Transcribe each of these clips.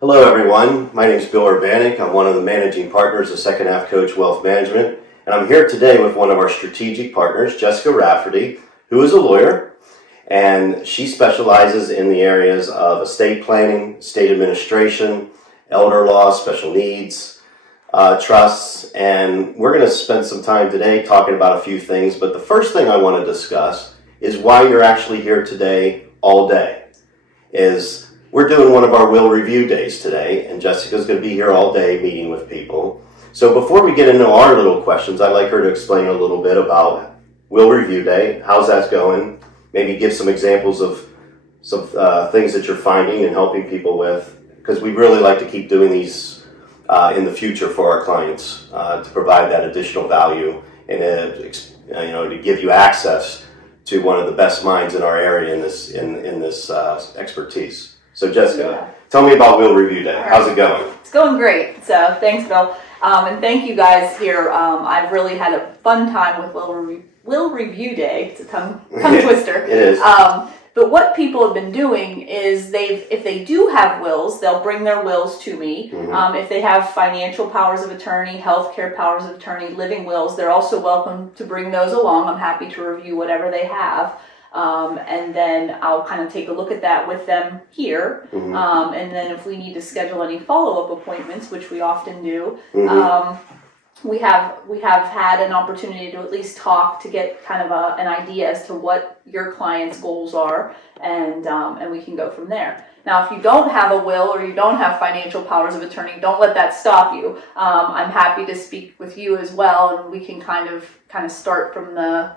Hello everyone, my name is Bill Urbanik. I'm one of the managing partners of SecondHalf Coach Wealth Management, and I'm here today with one of our strategic partners, Jessica Rafferty, who is a lawyer, and she specializes in the areas of estate planning, estate administration, elder law, special needs, trusts, and we're going to spend some time today talking about a few things, but the first thing I want to discuss is why you're actually here today all day. We're doing one of our will review days today, and Jessica's going to be here all day meeting with people. So before we get into our little questions, I'd like her to explain a little bit about will review day, how's that going, maybe give some examples of some things that you're finding and helping people with, because we'd really like to keep doing these in the future for our clients to provide that additional value and to give you access to one of the best minds in our area in this expertise. So Jessica, tell me about Will Review Day. How's it going? It's going great. So thanks, Bill. And thank you guys here. I've really had a fun time with Will Review Day. It's a tongue twister. It is. But what people have been doing is if they do have wills, they'll bring their wills to me. Mm-hmm. If they have financial powers of attorney, healthcare powers of attorney, living wills, they're also welcome to bring those along. I'm happy to review whatever they have. And then I'll kind of take a look at that with them here. Mm-hmm. And then if we need to schedule any follow-up appointments, which we often do, we have had an opportunity to at least talk to get kind of an idea as to what your client's goals are, and we can go from there. Now, if you don't have a will or you don't have financial powers of attorney, don't let that stop you. I'm happy to speak with you as well, and we can kind of start from the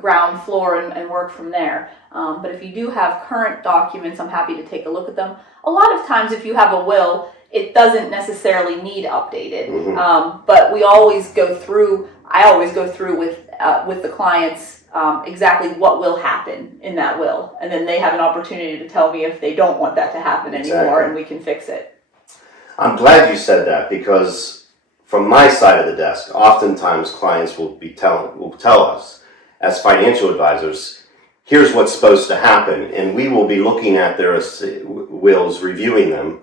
ground floor and work from there. But if you do have current documents, I'm happy to take a look at them. A lot of times if you have a will, it doesn't necessarily need updated. Mm-hmm. But I always go through with the clients exactly what will happen in that will. And then they have an opportunity to tell me if they don't want that to happen anymore, and we can fix it. I'm glad you said that, because from my side of the desk, oftentimes clients will tell us, as financial advisors, here's what's supposed to happen, and we will be looking at their wills, reviewing them,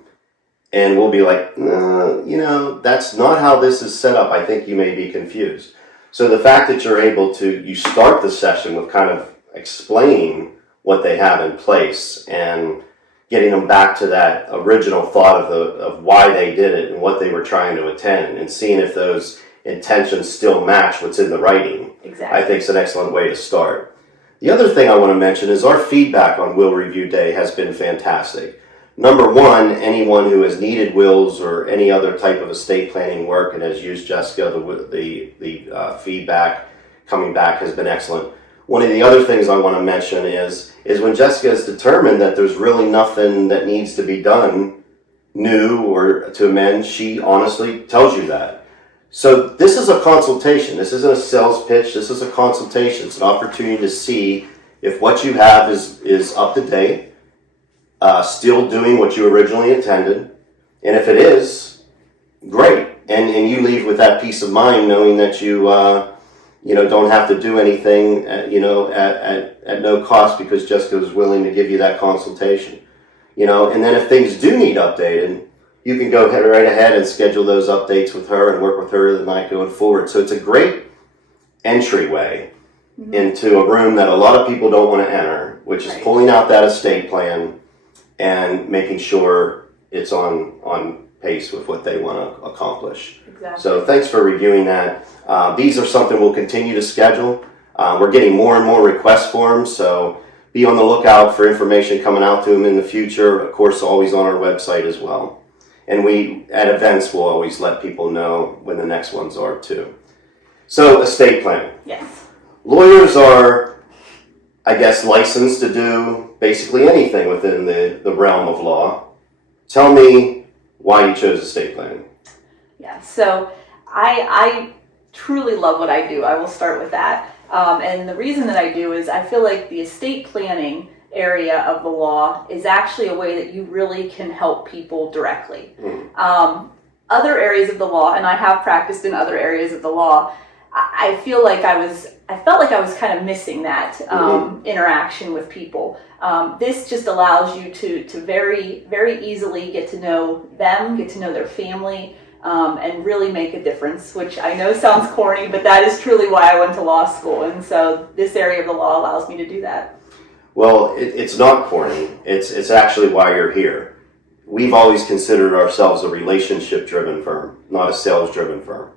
and we'll be like, no, that's not how this is set up. I think you may be confused. So the fact that you're able to, you start the session with kind of explaining what they have in place and getting them back to that original thought of why they did it and what they were trying to attend, and seeing if those intentions still match what's in the writing. Exactly. I think it's an excellent way to start. The other thing I want to mention is our feedback on Will Review Day has been fantastic. Number one, anyone who has needed wills or any other type of estate planning work and has used Jessica, the feedback coming back has been excellent. One of the other things I want to mention is when Jessica is determined that there's really nothing that needs to be done new or to amend, she honestly tells you that. So this is a consultation. This isn't a sales pitch. This is a consultation. It's an opportunity to see if what you have is up to date, still doing what you originally intended. And if it is, great. And you leave with that peace of mind knowing that you don't have to do anything at no cost, because Jessica was willing to give you that consultation. And then if things do need updated, you can go right ahead and schedule those updates with her and work with her the night going forward. So it's a great entryway into a room that a lot of people don't want to enter, which is pulling out that estate plan and making sure it's on pace with what they want to accomplish. Exactly. So thanks for reviewing that. These are something we'll continue to schedule. We're getting more and more requests for them, so be on the lookout for information coming out to them in the future. Of course, always on our website as well. And we, at events, will always let people know when the next ones are too. So, estate planning. Yes. Lawyers are, I guess, licensed to do basically anything within the realm of law. Tell me why you chose estate planning. Yeah, so I truly love what I do. I will start with that. And the reason that I do is I feel like the estate planning area of the law is actually a way that you really can help people directly. Other areas of the law, and I have practiced in other areas of the law, I felt like I was kind of missing that interaction with people. This just allows you to very, very easily get to know them, get to know their family, and really make a difference, which I know sounds corny, but that is truly why I went to law school. And so this area of the law allows me to do that. Well, it's not corny. It's actually why you're here. We've always considered ourselves a relationship-driven firm, not a sales-driven firm.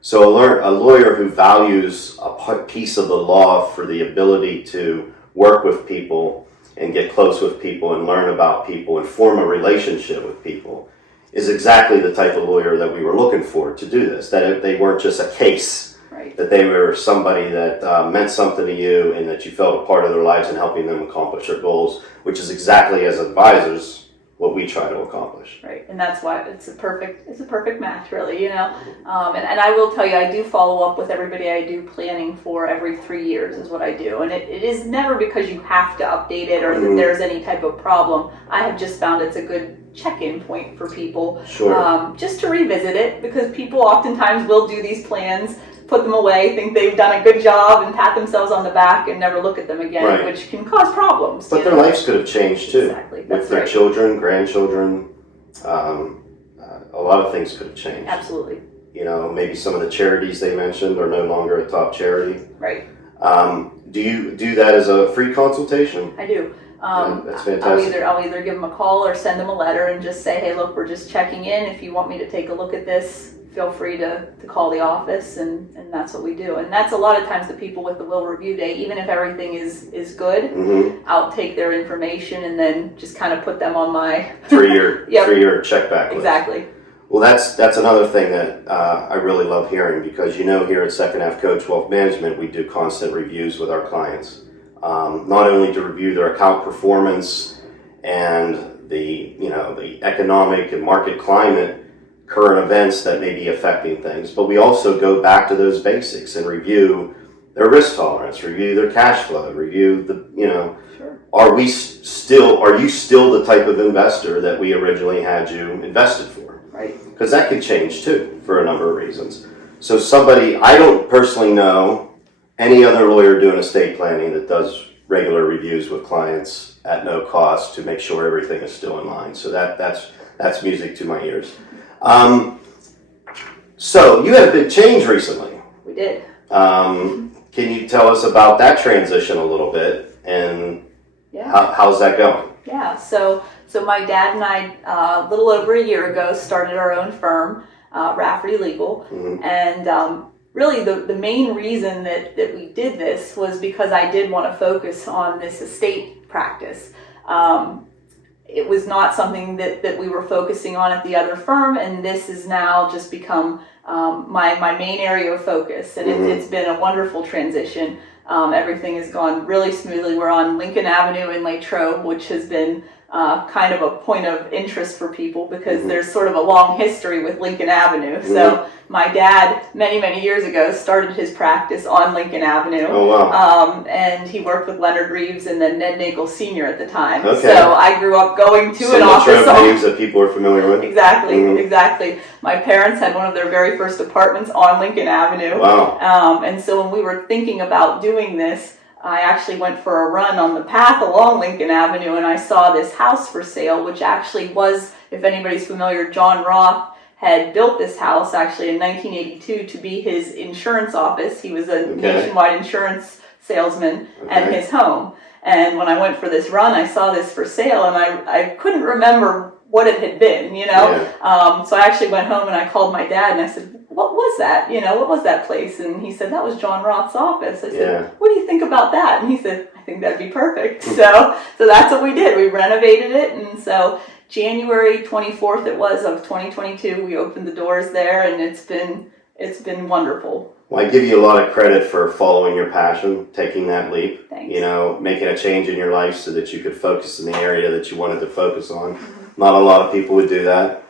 So a lawyer who values a piece of the law for the ability to work with people and get close with people and learn about people and form a relationship with people is exactly the type of lawyer that we were looking for to do this. That they weren't just a case, right. That they were somebody that meant something to you and that you felt a part of their lives and helping them accomplish their goals, which is exactly as advisors what we try to accomplish. Right, and that's why it's a perfect match, really, you know. And I will tell you, I do follow up with everybody I do planning for every 3 years is what I do. And it is never because you have to update it or that there's any type of problem. I have just found it's a good check-in point for people. Sure. Just to revisit it, because people oftentimes will do these plans, put them away, think they've done a good job, and pat themselves on the back and never look at them again, right. Which can cause problems. But their lives could have changed too. Exactly. With their children, grandchildren, a lot of things could have changed. Absolutely. You know, maybe some of the charities they mentioned are no longer a top charity. Right. Do you do that as a free consultation? I do. That's fantastic. I'll either give them a call or send them a letter and just say, hey, look, we're just checking in. If you want me to take a look at this, feel free to call the office, and that's what we do. And that's a lot of times the people with the will review day, even if everything is good, I'll take their information and then just kind of put them on my 3-year check back list. Exactly. Well, that's another thing that I really love hearing, because you know here at SecondHalf Coach Wealth Management we do constant reviews with our clients, not only to review their account performance and the economic and market climate, current events that may be affecting things, but we also go back to those basics and review their risk tolerance, review their cash flow, review Sure. Are you still the type of investor that we originally had you invested for? Right. Because that could change too for a number of reasons. So I don't personally know any other lawyer doing estate planning that does regular reviews with clients at no cost to make sure everything is still in line. So that's music to my ears. So you had a big change recently. We did. Can you tell us about that transition a little bit, and how's that going? Yeah, so my dad and I, a little over a year ago, started our own firm, Rafferty Legal, and really the main reason that we did this was because I did want to focus on this estate practice. It was not something that we were focusing on at the other firm, and this has now just become my main area of focus, and it's been a wonderful transition. Everything has gone really smoothly. We're on Lincoln Avenue in Latrobe, which has been kind of a point of interest for people because there's sort of a long history with Lincoln Avenue. So my dad, many, many years ago, started his practice on Lincoln Avenue. Oh, wow. And he worked with Leonard Reeves and then Ned Nagel Sr. at the time. Okay. So I grew up going to Some an office. Some names that people are familiar with. Exactly. My parents had one of their very first apartments on Lincoln Avenue. Wow. And so when we were thinking about doing this, I actually went for a run on the path along Lincoln Avenue, and I saw this house for sale, which actually was, if anybody's familiar, John Roth had built this house actually in 1982 to be his insurance office. He was a nationwide insurance salesman and his home. And when I went for this run, I saw this for sale, and I couldn't remember what it had been, So I actually went home and I called my dad and I said, what was that? What was that place? And he said, that was John Roth's office. I said, what do you think about that? And he said, I think that'd be perfect. So that's what we did. We renovated it. And so January 24th of 2022, we opened the doors there, and it's been wonderful. Well, I give you a lot of credit for following your passion, taking that leap. Thanks. Making a change in your life so that you could focus in the area that you wanted to focus on. Not a lot of people would do that.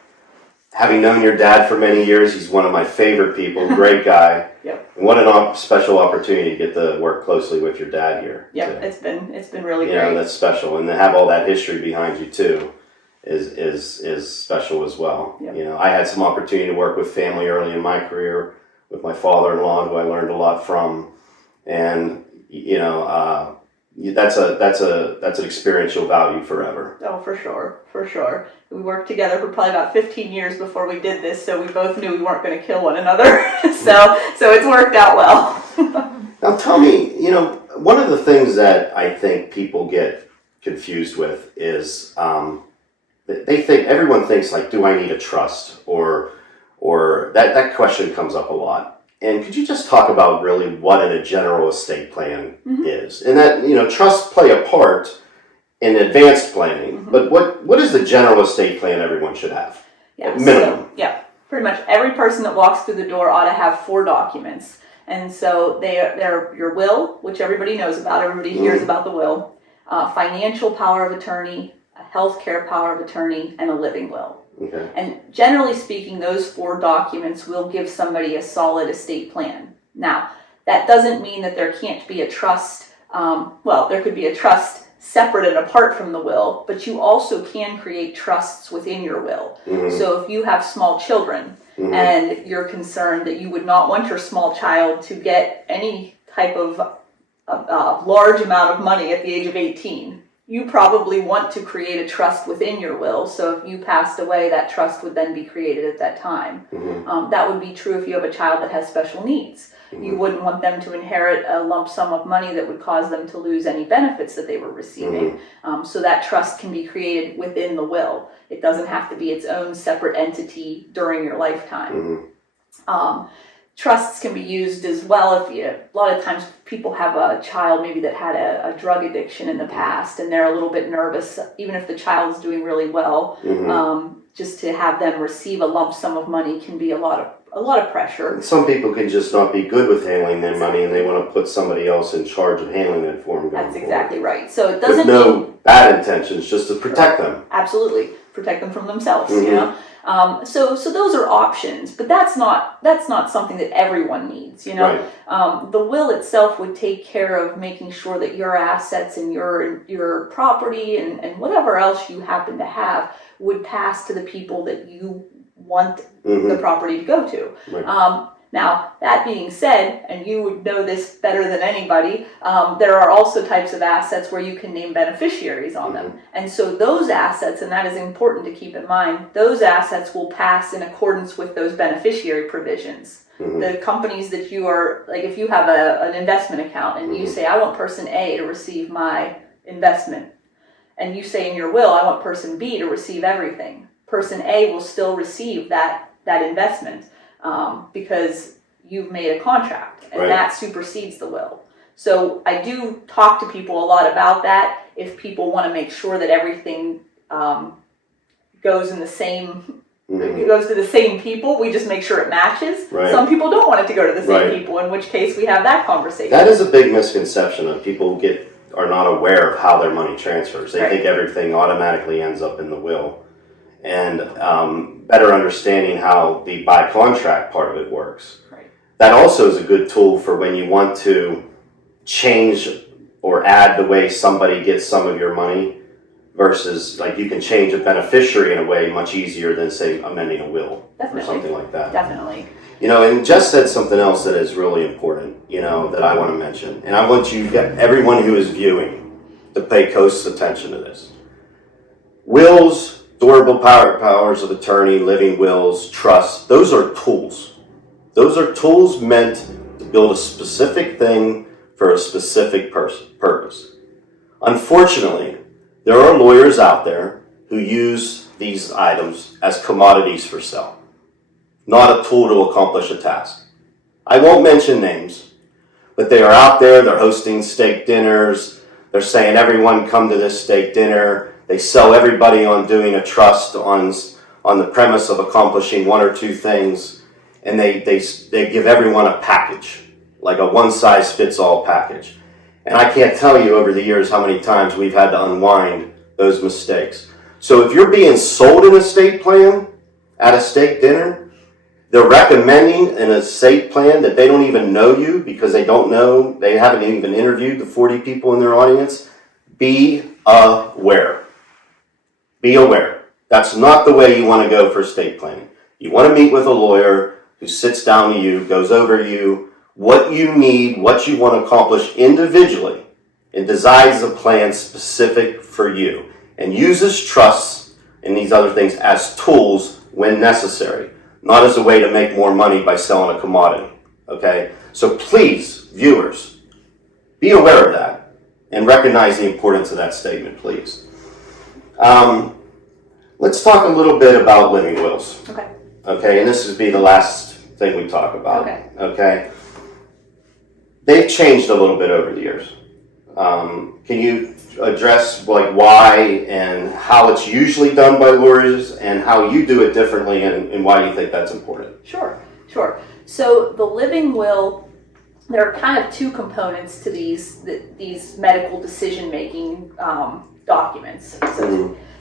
Having known your dad for many years, he's one of my favorite people, great guy. Yep. And what a special opportunity to get to work closely with your dad here. Yep, it's been really great. That's special. And to have all that history behind you too is special as well. Yep. I had some opportunity to work with family early in my career with my father-in-law, who I learned a lot from, and that's an experience you'll value forever. Oh, for sure, for sure. We worked together for probably about 15 years before we did this, so we both knew we weren't going to kill one another. so it's worked out well. Now tell me, one of the things that I think people get confused with is everyone thinks like, do I need a trust, or that question comes up a lot. And could you just talk about really what a general estate plan is? And that, trusts play a part in advanced planning, but what is the general estate plan everyone should have? Yeah, minimum. Pretty much every person that walks through the door ought to have 4 documents. And so they're your will, which everybody knows about, everybody hears about the will, financial power of attorney, a healthcare power of attorney, and a living will. Okay. And generally speaking, those 4 documents will give somebody a solid estate plan. Now, that doesn't mean that there can't be a trust. There could be a trust separate and apart from the will, but you also can create trusts within your will. So if you have small children and you're concerned that you would not want your small child to get any type of large amount of money at the age of 18, you probably want to create a trust within your will. So if you passed away, that trust would then be created at that time. That would be true if you have a child that has special needs. You wouldn't want them to inherit a lump sum of money that would cause them to lose any benefits that they were receiving. So that trust can be created within the will. It doesn't have to be its own separate entity during your lifetime. Trusts can be used as well a lot of times people have a child maybe that had a drug addiction in the past, and they're a little bit nervous, even if the child's doing really well, just to have them receive a lump sum of money can be a lot of pressure. Some people can just not be good with handling their money, and they want to put somebody else in charge of handling it for them. That's exactly right. So it doesn't mean bad intentions, just to protect them. Absolutely, protect them from themselves. So those are options, but that's not something that everyone needs. Right. The will itself would take care of making sure that your assets and your property and whatever else you happen to have would pass to the people that you want the property to go to. Right. Now, that being said, and you would know this better than anybody, there are also types of assets where you can name beneficiaries on them. And so those assets, and that is important to keep in mind, those assets will pass in accordance with those beneficiary provisions. The companies that you are, like if you have an investment account and you say, I want person A to receive my investment, and you say in your will, I want person B to receive everything, person A will still receive that investment. Because you've made a contract, and that supersedes the will. So I do talk to people a lot about that. If people want to make sure that everything goes in the same, it goes to the same people, we just make sure it matches. Right. Some people don't want it to go to the same people, in which case we have that conversation. That is a big misconception of people are not aware of how their money transfers. They think everything automatically ends up in the will. And better understanding how the by contract part of it works. Right. That also is a good tool for when you want to change or add the way somebody gets some of your money, versus like you can change a beneficiary in a way much easier than say amending a will or something like that. Definitely. And Jess said something else that is really important, that I want to mention. And I want everyone who is viewing to pay close attention to this. Wills, durable powers of attorney, living wills, trusts, those are tools. Those are tools meant to build a specific thing for a specific purpose. Unfortunately, there are lawyers out there who use these items as commodities for sale, not a tool to accomplish a task. I won't mention names, but they are out there, they're hosting steak dinners, they're saying everyone come to this steak dinner. They sell everybody on doing a trust on the premise of accomplishing 1 or 2 things, and they give everyone a package, like a one-size-fits-all package. And I can't tell you over the years how many times we've had to unwind those mistakes. So if you're being sold an estate plan at a steak dinner, they're recommending an estate plan that they don't even know you because they haven't even interviewed the 40 people in their audience. Be aware. Be aware. That's not the way you want to go for estate planning. You want to meet with a lawyer who sits down to you, goes over you, what you need, what you want to accomplish individually, and designs a plan specific for you, and uses trusts and these other things as tools when necessary, not as a way to make more money by selling a commodity, okay? So please, viewers, be aware of that and recognize the importance of that statement, please. Let's talk a little bit about living wills. Okay. Okay, and this would be the last thing we talk about. Okay. Okay. They've changed a little bit over the years. Can you address like why and how it's usually done by lawyers and how you do it differently and why you think that's important? Sure. So the living will, there are kind of two components to these medical decision-making documents.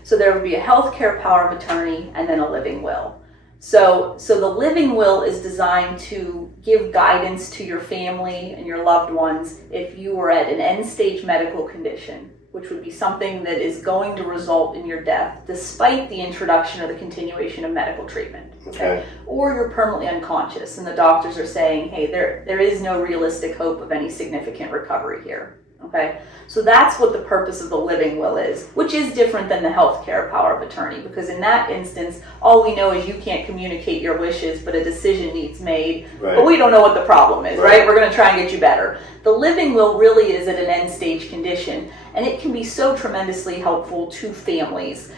So there would be a healthcare power of attorney and then a living will. So the living will is designed to give guidance to your family and your loved ones if you were at an end-stage medical condition, which would be something that is going to result in your death despite the introduction or the continuation of medical treatment. Okay? Or you're permanently unconscious and the doctors are saying, hey, there is no realistic hope of any significant recovery here. Okay, so that's what the purpose of the living will is, which is different than the healthcare power of attorney, because in that instance, all we know is you can't communicate your wishes, but a decision needs made, but we don't know what the problem is, right? We're going to try and get you better. The living will really is at an end stage condition, and it can be so tremendously helpful to families.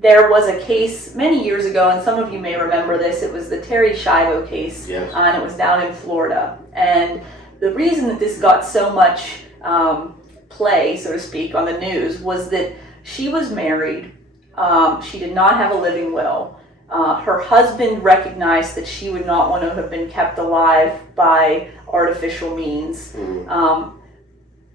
There was a case many years ago, and some of you may remember this. It was the Terry Schiavo case, and it was down in Florida. And the reason that this got so much play, so to speak, on the news was that she was married. She did not have a living will. Her husband recognized that she would not want to have been kept alive by artificial means.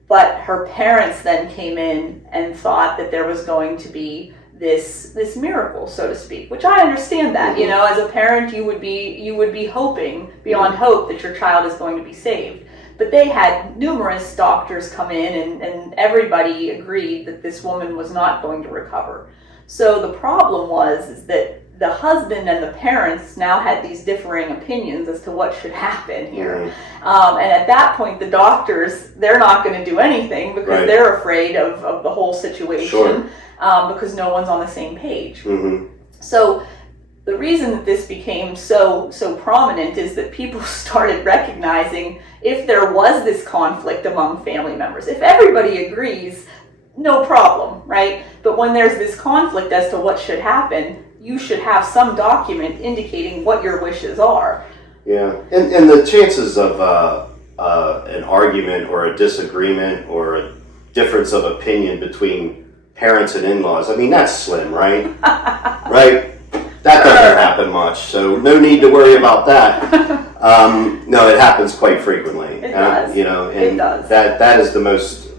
But her parents then came in and thought that there was going to be this miracle, so to speak, which I understand that, you know, as a parent, you would be hoping beyond hope that your child is going to be saved. But they had numerous doctors come in and everybody agreed that this woman was not going to recover. So the problem is that the husband and the parents now had these differing opinions as to what should happen here. And at that point, the doctors, they're not going to do anything because they're afraid of the whole situation. Because no one's on the same page. So the reason that this became so prominent is that people started recognizing if there was this conflict among family members, if everybody agrees, no problem, right? But when there's this conflict as to what should happen, you should have some document indicating what your wishes are. Yeah, and the chances of an argument or a disagreement or a difference of opinion between parents and in-laws, I mean, that's slim, right? Right? That doesn't happen much, so no need to worry about that. No, it happens quite frequently. It does. You know, and it does. That is the most,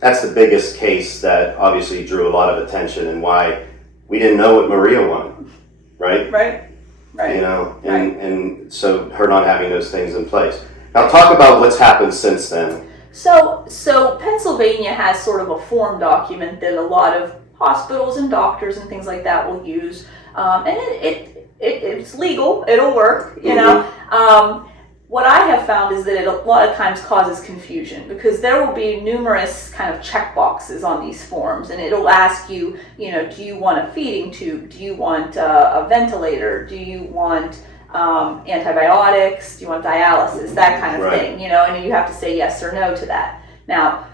that's the biggest case that obviously drew a lot of attention and why we didn't know what Maria wanted, right? Right. You know, and so her not having those things in place. Now talk about what's happened since then. So Pennsylvania has sort of a form document that a lot of hospitals and doctors and things like that will use, and it's legal. It'll work, you know. What I have found is that it a lot of times causes confusion because there will be numerous kind of check boxes on these forms, and it'll ask you, you know, do you want a feeding tube? Do you want a ventilator? Do you want antibiotics? Do you want dialysis? That kind of thing, you know, and you have to say yes or no to that. Now,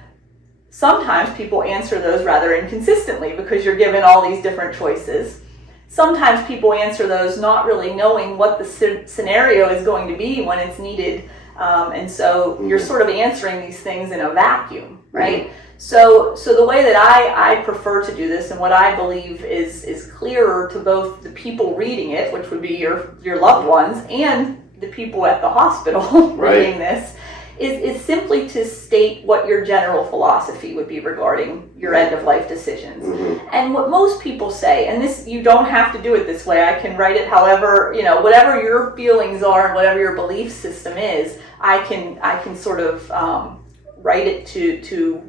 sometimes people answer those rather inconsistently because you're given all these different choices. Sometimes people answer those not really knowing what the scenario is going to be when it's needed, and so you're sort of answering these things in a vacuum, right? So the way that I prefer to do this and what I believe is clearer to both the people reading it, which would be your loved ones, and the people at the hospital reading this, is simply to state what your general philosophy would be regarding your end-of-life decisions. And what most people say, and this, you don't have to do it this way, I can write it however, you know, whatever your feelings are and whatever your belief system is, I can sort of write it to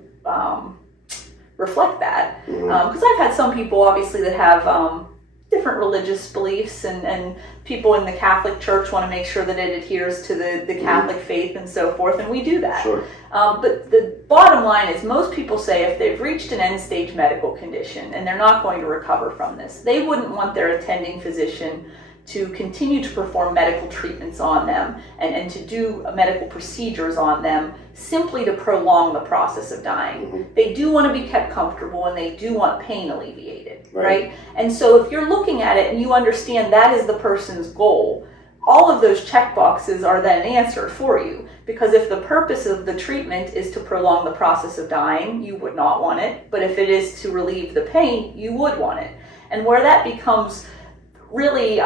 reflect that. Because I've had some people, obviously, that have different religious beliefs, and people in the Catholic Church want to make sure that it adheres to the Catholic faith and so forth, and we do that. Sure. But the bottom line is most people say if they've reached an end-stage medical condition and they're not going to recover from this, they wouldn't want their attending physician to continue to perform medical treatments on them and to do medical procedures on them simply to prolong the process of dying. They do want to be kept comfortable and they do want pain alleviated, right? And so if you're looking at it and you understand that is the person's goal, all of those check boxes are then answered for you. Because if the purpose of the treatment is to prolong the process of dying, you would not want it. But if it is to relieve the pain, you would want it. And where that becomes really,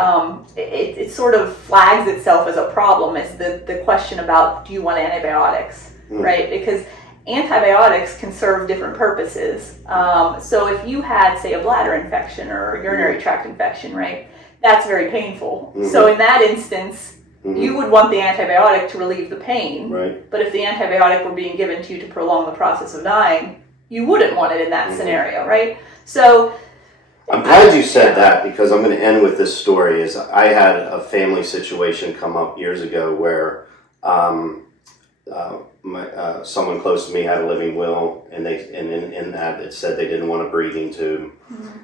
it sort of flags itself as a problem is the question about, do you want antibiotics, right? Because antibiotics can serve different purposes. So if you had, say, a bladder infection or a urinary tract infection, right, that's very painful. So in that instance, you would want the antibiotic to relieve the pain. Right. But if the antibiotic were being given to you to prolong the process of dying, you wouldn't want it in that scenario, right? So I'm glad you said that, because I'm going to end with this story. Is I had a family situation come up years ago where someone close to me had a living will, and in that it said they didn't want a breathing tube.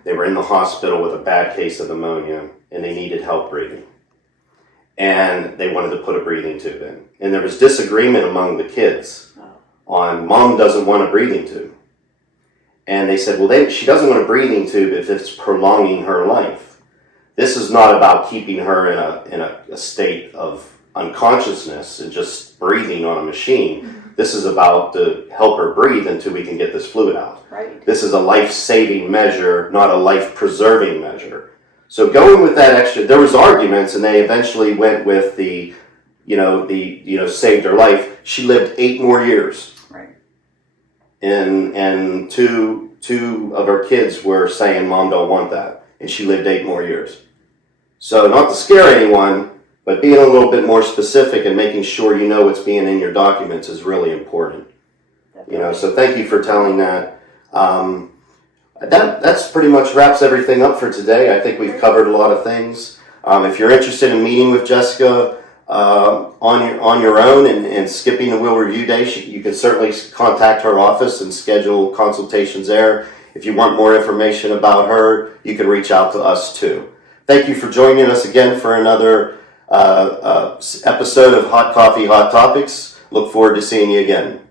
They were in the hospital with a bad case of pneumonia, and they needed help breathing. And they wanted to put a breathing tube in. And there was disagreement among the kids on mom doesn't want a breathing tube. And they said, well, she doesn't want a breathing tube if it's prolonging her life. This is not about keeping her in a state of unconsciousness and just breathing on a machine. This is about to help her breathe until we can get this fluid out. Right. This is a life-saving measure, not a life-preserving measure. So going with that extra, there was arguments, and they eventually went with the saved her life. She lived 8 more years. And two of her kids were saying, Mom don't want that. And she lived 8 more years. So not to scare anyone, but being a little bit more specific and making sure you know what's being in your documents is really important. So thank you for telling that. That's pretty much wraps everything up for today. I think we've covered a lot of things. If you're interested in meeting with Jessica on your own and skipping the will review day, you can certainly contact her office and schedule consultations there. If you want more information about her, you can reach out to us too. Thank you for joining us again for another episode of Hot Coffee, Hot Topics. Look forward to seeing you again.